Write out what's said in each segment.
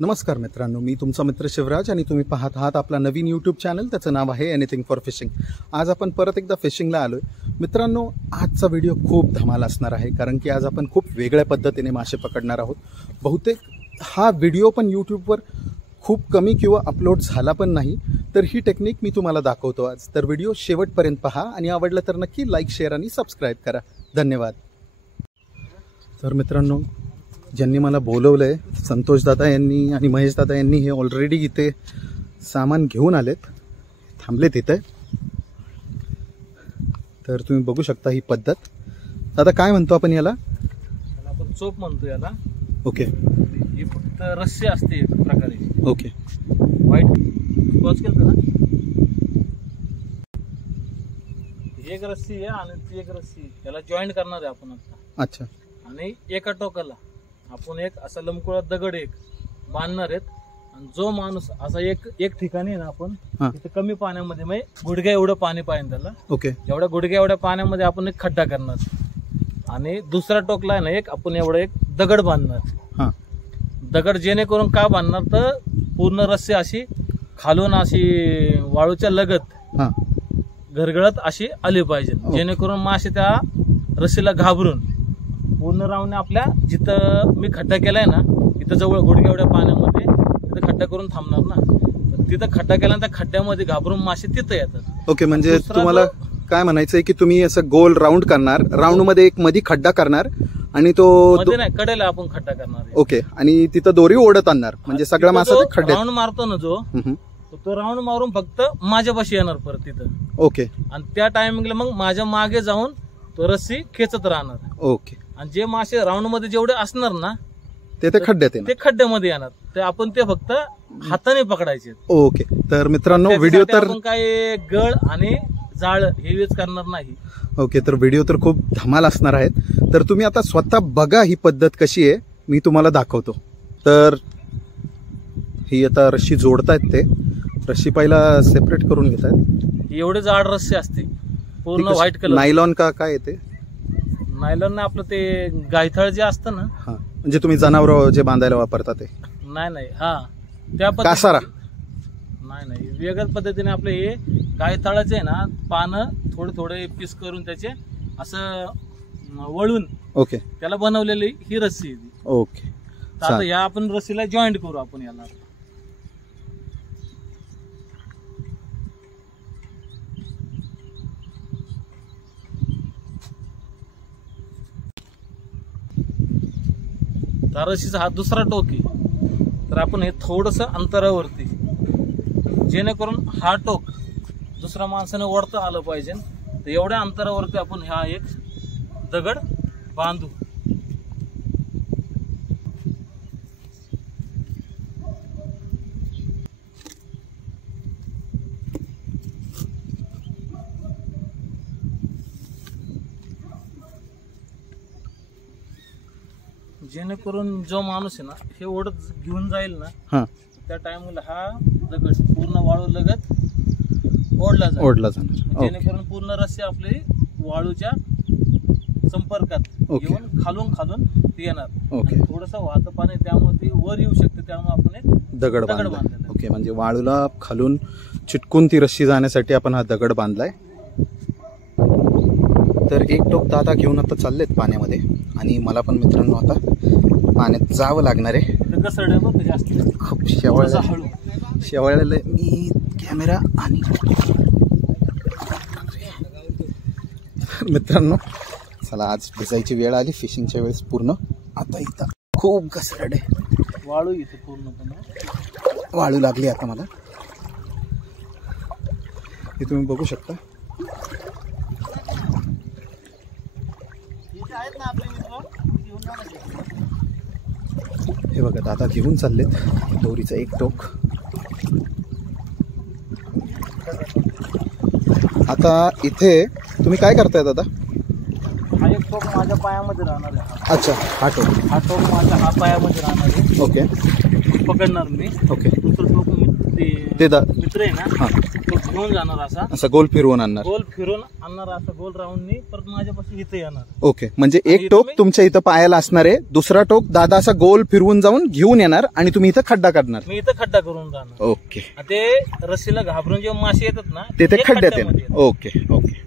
नमस्कार मित्रांनो, मी तुमचा मित्र शिवराज आणि तुम्ही पाहत आहात आपला नवीन यूट्यूब चॅनल. त्याचं नाव आहे एनिथिंग फॉर फिशिंग. आज आपण परत एकदा फिशिंगला आलो आहे. मित्रांनो, आजचा व्हिडिओ खूप धमाल असणार आहे, कारण की आज आपण खूप वेगळ्या पद्धतीने मासे पकडणार आहोत. बहुतेक हा व्हिडिओ पण यूट्यूबवर खूप कमी किंवा अपलोड झाला पण नाही, तर ही टेक्निक मी तुम्हाला दाखवतो आज. तर व्हिडिओ शेवटपर्यंत पहा आणि आवडला तर नक्की लाईक, शेअर आणि सबस्क्राईब करा. धन्यवाद. तर मित्रांनो, ज्यांनी मला बोलवलं आहे, संतोषदादा यांनी आणि महेशदादा यांनी, हे ऑलरेडी इथे सामान घेऊन आलेत, थांबलेत इथे. तर तुम्ही बघू शकता ही पद्धत. दादा, काय म्हणतो आपण याला? आपण चोप म्हणतो याला. ओके. ही फक्त रस्सी असते एक प्रकारे. ओके. व्हाईट क्रॉस केलं ना, एक रस्सी आहे आणि ती एक रस्सी, त्याला जॉईंट करणार आहे आपण आता. अच्छा. आणि एका टोकाला आपण एक असा लमकुळा दगड एक बांधणार आहेत. आणि जो माणूस असा एक ठिकाणी आहे ना, आपण तिथे कमी पाण्यामध्ये, म्हणजे गुडघ्या एवढं पाणी पाहिजे त्याला. ओके. एवढ्या गुडघ्या एवढ्या पाण्यामध्ये आपण एक खड्डा करणार आणि दुसरा टोकला आहे ना, एक आपण एवढं एक दगड बांधणार. दगड जेणेकरून का बांधणार, तर पूर्ण रस्सी अशी खालून अशी वाळूच्या लगत घरगळत अशी आली पाहिजे, जेणेकरून मासे त्या रस्सीला घाबरून पूर्ण राहून आपल्या जिथं मी खड्डा केलाय ना, तिथं जवळ गुडघ्या एवढ्या पाण्यामध्ये तिथं खड्डा करून थांबणार ना. तर तिथं खड्डा केला, त्या खड्ड्यामध्ये घाबरून मासे तिथं येतात. ओके. म्हणजे तुम्हाला काय म्हणायचंय की तुम्ही असं गोल राऊंड करणार, राऊंड मध्ये एक मध्ये खड्डा करणार आणि तो मध्ये नाही, कडेला आपण खड्डा करणार. ओके. आणि तिथं दोरी ओढत आणणार, म्हणजे सगळा मासा खड्डा राऊंड मारतो ना जो, तो राऊंड मारून फक्त माझ्यापाशी येणार परत तिथं. ओके. आणि त्या टायमिंगला मग माझ्या मागे जाऊन तो रस्सी खेचत राहणार. ओके. आणि जे मासे राऊंड मध्ये जेवढे असणार ना, ते खड्ड्यात येणार, ते खड्ड्यामध्ये येणार. ते आपण ते फक्त हाताने पकडायचे. ओके. तर मित्रांनो, व्हिडिओ तर आपण काय गळ आणि जाळ हे यूज करणार नाही. ओके. तर व्हिडिओ तर खूप धमाल असणार आहेत. तर तुम्ही आता स्वतः बघा ही पद्धत कशी आहे, मी तुम्हाला दाखवतो. तर ही आता रस्सी जोडतायत, ते रस्सी पहिला सेपरेट करून घेत आहेत. एवढे जाड रस्सी असते, पूर्ण व्हाईट कलर. नायलॉन का काय येते? नायलॉन ना, आपलं ते गायथळ जे असतं ना. म्हणजे तुम्ही जनावर जे बांधायला वापरता ते? नाही, हा त्या कासारा? नाही, वेगळ्याच पद्धतीने आपलं हे गायथळाचे आहे ना, पानं थोडे थोडे पीस करून त्याचे असं वळून, ओके, त्याला बनवलेली ही रस्सी. ओके. आता या आपण रस्सीला जॉईंट करू आपण याला. रस्सीचा हा दुसरा टोक आहे. तर आपण हे थोडस अंतरावरती, जेणेकरून हा टोक दुसऱ्या माणसाने ओढता आलं पाहिजे, तर एवढ्या अंतरावरती आपण हा एक दगड बांधू. जेणेकरून जो माणूस आहे ना, हे ओढत घेऊन जाईल ना, त्या टाइमला हा दगड पूर्ण वाळू लगत ओढला जाणार. जेणेकरून पूर्ण रस्सी आपली वाळूच्या संपर्कात येऊन खालून येणार. थोडस वाहतं पाणी, त्यामुळे ती वर येऊ शकते, त्यामुळे आपण एक दगड बांधला. ओके. म्हणजे वाळूला खालून चिटकून ती रस्सी जाण्यासाठी आपण हा दगड बांधलाय. तर एक टोक दादा घेऊन आता चाललेत पाण्यामध्ये, आणि मला पण मित्रांनो आता पाण्यात जावं लागणार आहे. खूप शेवाळलेलं मी कॅमेरा. आणि मित्रांनो, चला, आज भिजायची वेळ आली फिशिंगच्या वेळेस पूर्ण. आता इथं खूप घसरड आहे, वाळू इथे पूर्णपणे वाळू लागली आता मला. हे तुम्ही बघू शकता. हे बघा, दादा घेऊन चाललेत दोरीचं एक टोक. आता इथे तुम्ही काय करताय दादा? हा एक टोक माझ्या पायामध्ये राहणार आहे. अच्छा. हा टोक माझ्या पायामध्ये राहणार आहे. ओके. पकडणार मी. ओके. दुसरं टोक मी ते मित्र आहे ना, हा तो घेऊन जाणार असं गोल फिरवून आणणार. गोल फिरून आणणार, असं गोल राऊंडनी परत माझ्यापाशी इथे येणार. ओके, म्हणजे एक टोक तुमच्या इथं पायाला असणार आहे, दुसरा टोक दादा असा गोल फिरवून जाऊन घेऊन येणार आणि तुम्ही इथं खड्डा काढणार. मी इथं खड्डा करून जाणार. ओके, ते रस्सीला घाबरून जेव्हा मासे येतात ना ते खड्ड्यात येणार. Okay okay.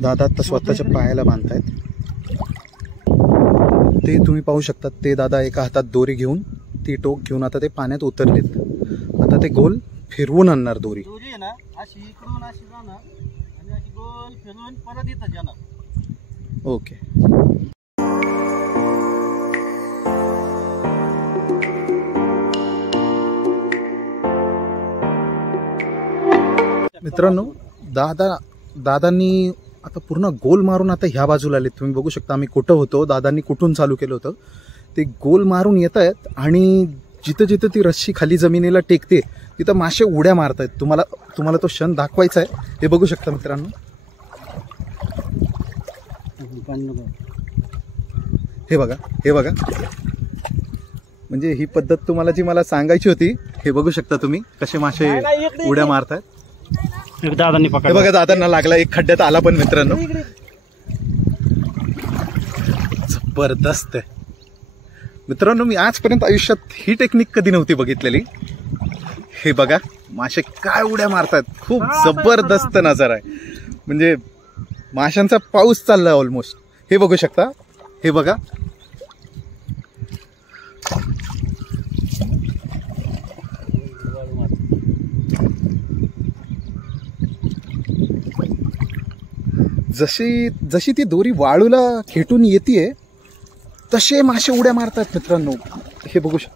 दादा आता स्वतःच्या पायाला बांधतायत. ते तुम्ही पाहू शकता, ते दादा एका हातात दोरी घेऊन ती टोक घेऊन आता ते पाण्यात उतरलेत. आता ते गोल फिरवून आणणार दोरी. दोरी आहे ना अशी इकडून अशी जाणार आणि अशी गोल फिरवून परत इथं जाणार. ओके. मित्रांनो, दादांनी आता पूर्ण गोल मारून आता ह्या बाजूला आले. तुम्ही बघू शकता आम्ही कुठं होतो, दादांनी कुठून चालू केलं होतं. ते गोल मारून येत आहेत आणि जिथं जिथं ती रस्सी खाली जमिनीला टेकते तिथं मासे उड्या मारतायत. तुम्हाला तो क्षण दाखवायचा आहे. हे बघू शकता मित्रांनो, हे बघा. म्हणजे ही पद्धत तुम्हाला जी मला सांगायची होती. हे बघू शकता तुम्ही कसे मासे उड्या मारतायत. दादांनी हे बघा, दादांना लागला, एक खड्ड्यात आला पण मित्रांनो. जबरदस्त आहे मित्रांनो. मी आजपर्यंत आयुष्यात ही टेक्निक कधी नव्हती बघितलेली. हे बघा मासे काय उड्या मारतात. खूप जबरदस्त नजारा आहे. म्हणजे माशांचा पाऊस चाललाय ऑलमोस्ट. हे बघू शकता, हे बघा. जशी ती दोरी वाळूला खेटून येते तसे मासे उड्या मारतात मित्रांनो. हे बघू शकता.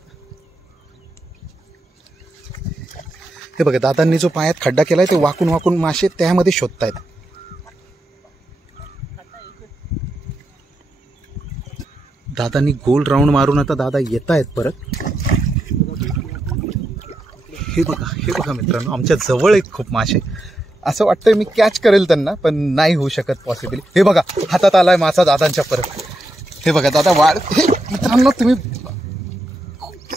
हे बघा, दादांनी जो पायात खड्डा केलाय ते वाकून वाकून मासे त्यामध्ये शोधतायत. दादांनी गोल राऊंड मारून आता दादा येत आहेत परत. हे बघा मित्रांनो, आमच्या जवळ आहेत खूप मासे. असं वाटतंय मी कॅच करेल त्यांना, पण नाही होऊ शकत पॉसिबली. हे बघा, हातात आलाय मासा दादांच्या परत. हे बघा दादा हे मित्रांनो, तुम्ही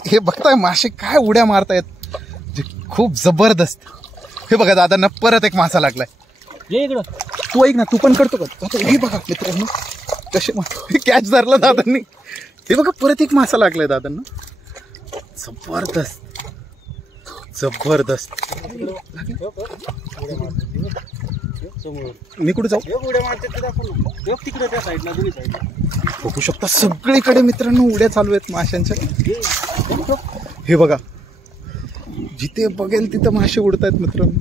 हे बघताय मासे काय उड्या मारतायत, खूप जबरदस्त. हे बघा, दादांना परत एक मासा लागलाय. तू ऐक ना, तू पण करतो का? हे बघा मित्रांनो कसे कॅच धरला दादांनी. हे बघा, परत एक मासा लागलाय दादांना. जबरदस्त. मी कुठे जाऊ? बघू शकता सगळीकडे मित्रांनो उड्या चालू आहेत माशांच्या. हे बघा, जिथे बघेल तिथं मासे उडत आहेत मित्रांनो.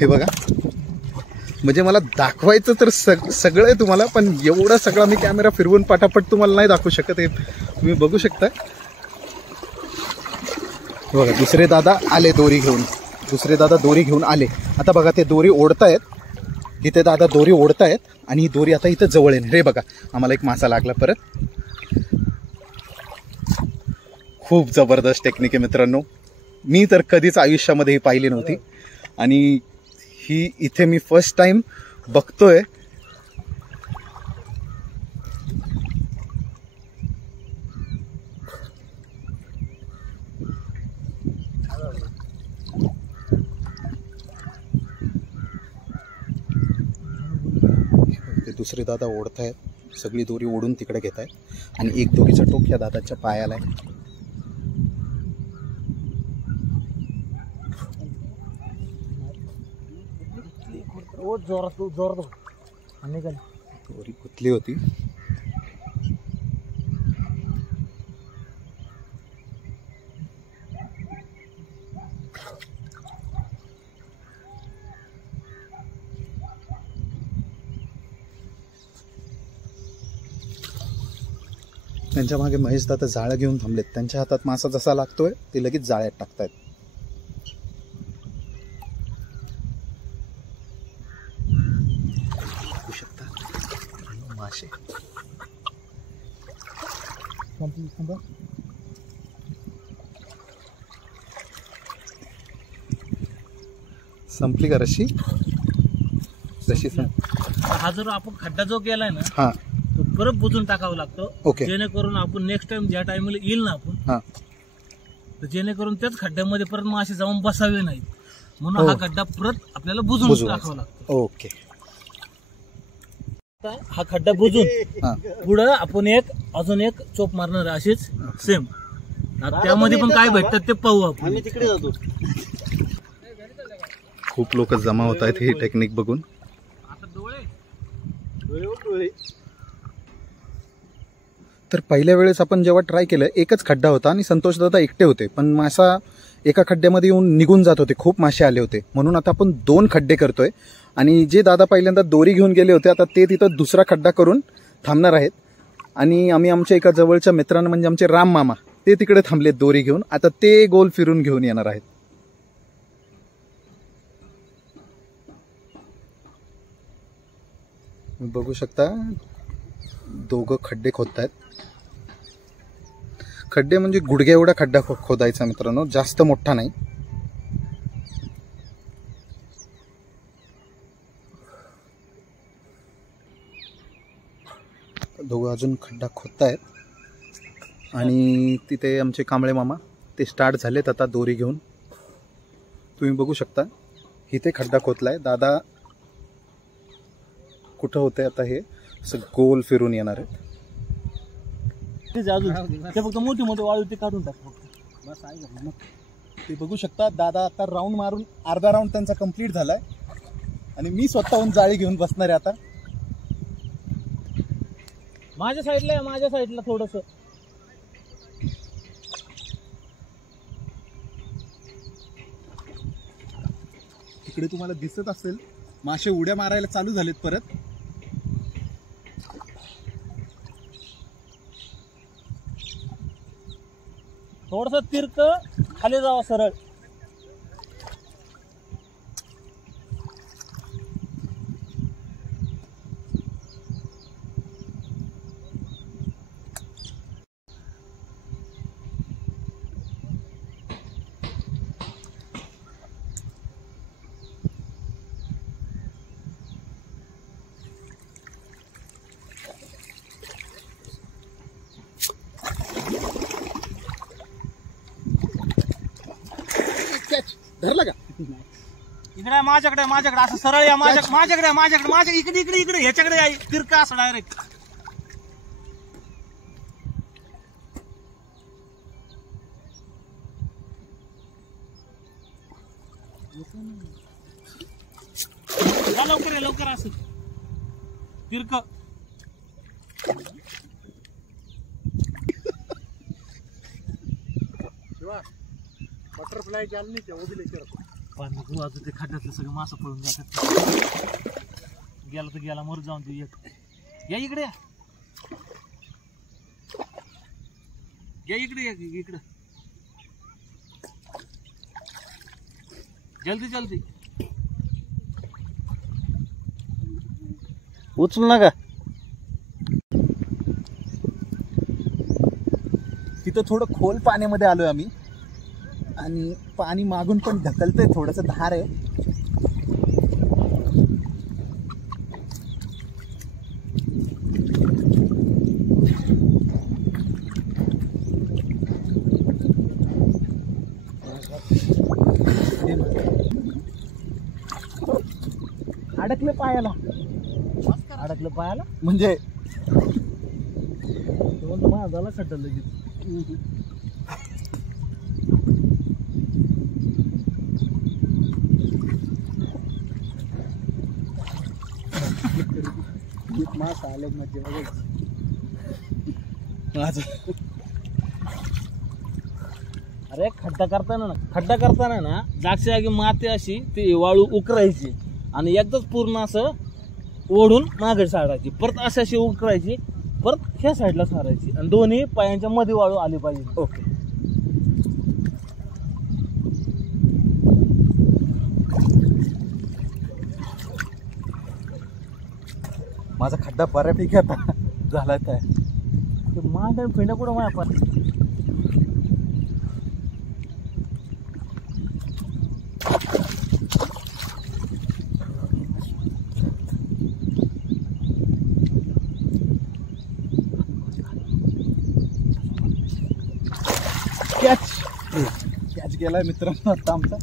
हे बघा, म्हणजे मला दाखवायचं तर सगळं आहे तुम्हाला, पण एवढा सगळा मी कॅमेरा फिरवून पटापट तुम्हाला नाही दाखवू शकत. हे तुम्ही बघू शकता. बघा, दुसरे दादा आले दोरी घेऊन आले. आता बघा, ते दोरी ओढतायत. इथे दादा दोरी ओढतायत आणि ही दोरी आता इथं जवळ येणार. हे बघा, आम्हाला एक मासा लागला परत. खूप जबरदस्त टेक्निक आहे मित्रांनो. मी तर कधीच आयुष्यामध्ये ही पाहिली नव्हती आणि ही इथे मी फर्स्ट टाइम बघतोय. दुसरे दादा ओढतायत, सगळी दोरी ओढून तिकडे घेत आहेत आणि एक दोरीचा टोक या दादाच्या पायाला आहे. दोरी कुठली होती. त्यांच्या मागे महेश दादा जाळं घेऊन थांबलेत. त्यांच्या हातात मासा जसा लागतोय ते लगेच जाळ्यात टाकतायत. बघू शकता मासे. संपली का रशी? हा जो आपण खड्डा जो केलाय ना, हा, तो परत बुजून टाकावा लागतो. ओके. जेणेकरून आपण नेक्स्ट टाइम ज्या टाइमला येईल ना आपण, तर जेणेकरून त्याच खड्ड्यामध्ये परत मासे जाऊन बसावे नाहीत, म्हणून हा खड्डा परत आपल्याला बुजून टाकावा लागतो. ओके. हा खड्डा बुजून पुढं आपण अजून एक चोप मारणार अशीच सेम. त्यामध्ये पण काय भेटतात ते पाहू आपण. आम्ही तिकडे जातो. खूप लोक जमा होत आहेत ही टेक्निक बघून. तर पहिल्या वेळेस आपण जेव्हा ट्राय केलं एकच खड्डा होता आणि संतोष दादा एकटे होते, पण मासा एका खड्ड्यामध्ये येऊन निघून जात होते, खूप मासे आले होते. म्हणून आता आपण 2 खड्डे करतोय. आणि जे दादा पहिल्यांदा दोरी घेऊन गेले होते आता ते तिथं दुसरा खड्डा करून थांबणार आहेत. आणि आम्ही आमच्या एका जवळच्या मित्रांना म्हणजे आमचे राम मामा ते तिकडे थांबलेत दोरी घेऊन. आता ते गोल फिरून घेऊन येणार आहेत. बघू शकता दोघं खड्डे खोदतायत. खड्डे म्हणजे गुडघ्या एवढा खड्डा खोदायचा मित्रांनो, जास्त मोठा नाही. दोघं अजून खड्डा खोदतायत. आणि तिथे आमचे कांबळे मामा ते स्टार्ट झालेत आता दोरी घेऊन. तुम्ही बघू शकता इथे खड्डा खोदलाय. दादा कुठं होते आता हे असं गोल फिरून येणार आहेत. ते फक्त मोठी मोठी वाळू ते काढून टाक बस. आहे ते बघू शकता दादा आता राऊंड मारून अर्धा राऊंड त्यांचा कंप्लीट झालाय. आणि मी स्वतःहून जाळी घेऊन बसणार आहे आता. माझ्या साईडला थोडस. तिकडे तुम्हाला दिसत असेल मासे उड्या मारायला चालू झालेत परत. थोडस तिरक खाली जावा सरळ. धरला का? इकडे माझ्याकडे असं सरळ या. माझ्याकडे इकडे ह्याच्याकडे या. तिरका असं डायरेक्ट. लवकर असं तिरक. बटरफ्लाय चालू नाही त्या ओबीले पाणी वाजू ते खड्ड्यातलं सगळं मासं पळून जातात. गेला तर गेला, मर जाऊन ते एक. या इकडे या इकडे जल्दी उचलू नका. तिथं थोडं खोल पाण्यामध्ये आलोय आम्ही. आणि पाणी मागून पण ढकलतंय, थोडंसं धार आहे. अडकलं पायाला म्हणजे झाला खड्डा लगेच. मास आले म्हणजे अरे खड्डा करताना ना जागच्या जागी माती अशी ती वाळू उकरायची आणि एकदाच पूर्ण असं ओढून मागे साडायची, परत अशी उकरायची, परत ह्या साईडला सारायची आणि दोन्ही पायांच्या मध्ये वाळू आली पाहिजे. ओके. माझा खड्डा बऱ्यापैकी आता झालाय. काय मांड फिंड कुठं माया पण कॅच गेलाय मित्रांनो आता आमचा.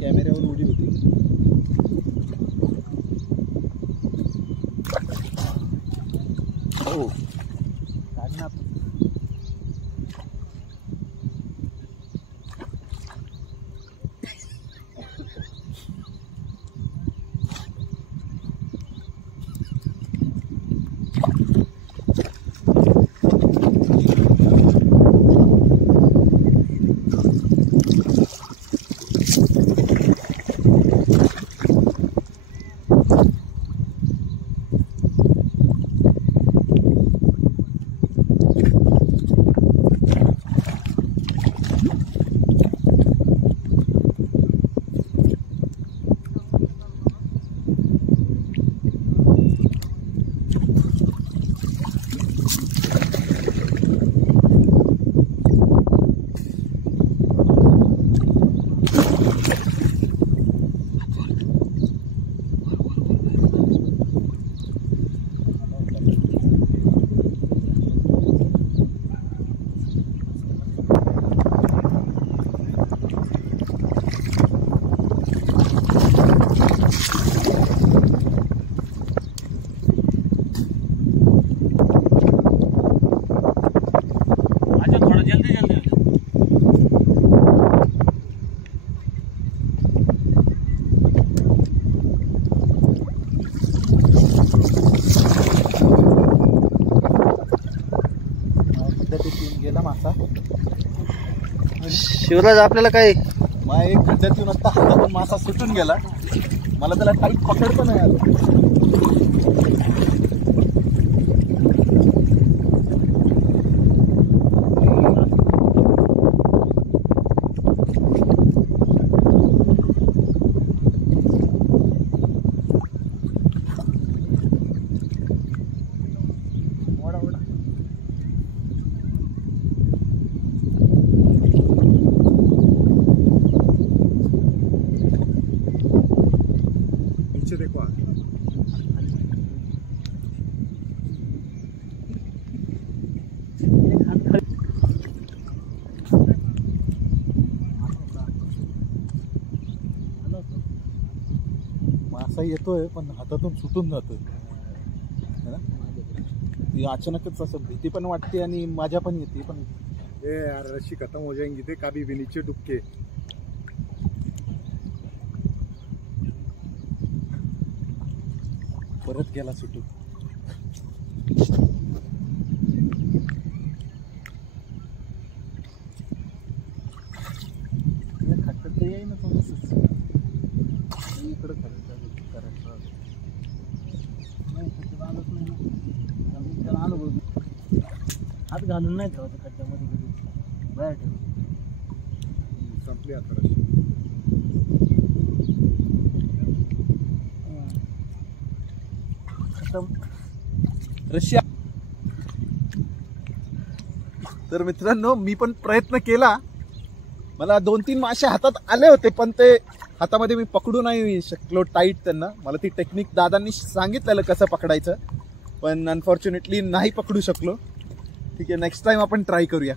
कॅमेऱ्यावर उडी होती. हो काढणार. गेला मासा. शिवराज आपल्याला काय मग एक खड्ड्यात येऊन आता हातातून मासा सुटून गेला. मला त्याला टाईट पकड पण नाही आलं. मासा येतोय पण हातातून सुटून जातोय. ती अचानकच असं भीती पण वाटते आणि माझ्या पण येते. पण यार रस्सी खत्म हो जाएंगी थे कभी भी नीचे डुबके. परत गेला सुटून. खड्ड्यात येई ना थोडंसं इकडं करायचं नाही. खड्ड्यात आलंच नाही ना. त्याला अनुभव हात घालून नाही ठेवायचं खड्ड्यामध्ये कधी. बाहेर ठेव. संपली आता रशिया. तर मित्रांनो मी पण प्रयत्न केला. मला 2-3 मासे हातात आले होते पण ते हातामध्ये मी पकडू नाही शकलो टाईट. त्यांना मला ती टेक्निक दादांनी सांगितलेलं कसं पकडायचं पण अनफॉर्च्युनेटली नाही पकडू शकलो. ठीक आहे नेक्स्ट टाइम आपण ट्राय करूया.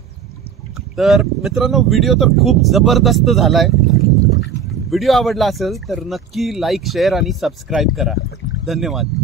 तर मित्रांनो व्हिडिओ तर खूप जबरदस्त झालाय. व्हिडिओ आवडला असेल तर नक्की लाईक शेअर आणि सबस्क्राईब करा. धन्यवाद.